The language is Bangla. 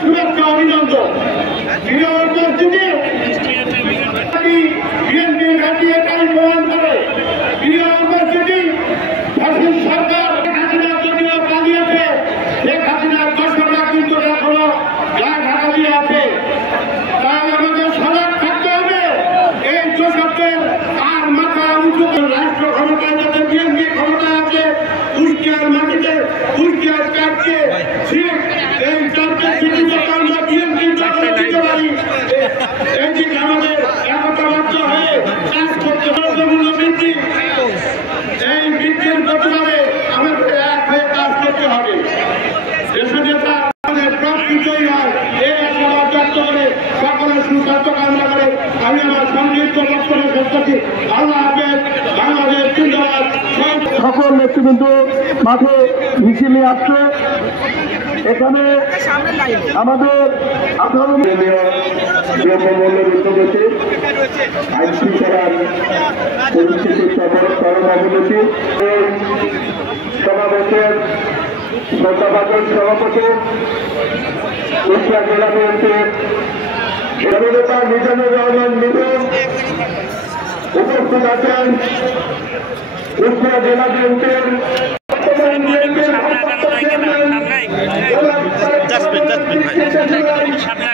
সুরক্ষা অভিনন্দন। বিএনপি ঘাঁটি এটাই প্রমাণ করে সরকার হাসিনা যদিও পালিয়েছে, শেখ হাসিনার দর্শকরা কিন্তু এখনো গায়ে ঢাকা দিয়ে আছে। তাই আমাদের সজাগ থাকতে হবে। এই দর্শকদের আর মাথা উঁচু করে রাষ্ট্র ক্ষমতায় যাতে বিএনপি ক্ষমতা আছে, কুষ্টিয়ার মাটিতে কুষ্টিয়ার চারকে এই চারকে আমরা বিএনপি দিতে পারি। এই দিকে আমাদের একতাবদ্ধ হয়ে কাজ করতে দ্রব্যমূল্য বৃদ্ধি, এই বৃদ্ধির প্রতিবাদে আমাদের এক হয়ে কাজ করতে হবে। দেশের নেতা আমাদের প্রাপ্তিজয়ী হয় এই আশাবাদ ব্যক্ত করে সকলের সুস্বাস্থ্য কামনা করে আমি আমার সংক্ষিপ্ত বক্তব্য শেষ করছি। আল্লাহ হাফেজ। বাংলাদেশ জিন্দাবাদ। সকল নেতৃবৃন্দ মাঠে মিছিল নিয়ে আসছে। এখানে আমাদের 18 দ্রব্যমূল্যের উদ্যোগতি, আইন শৃঙ্খলার পরিস্থিতির চরম অবনতি, সমাবেশের শ্রদ্ধাভাজন সভাপতি কুষ্টিয়া জেলা বিএনপির নেতা মিজানুর রহমান মিঠু উপস্থিত আছেন। কুষ্টিয়া জেলা বিএনপির সামনে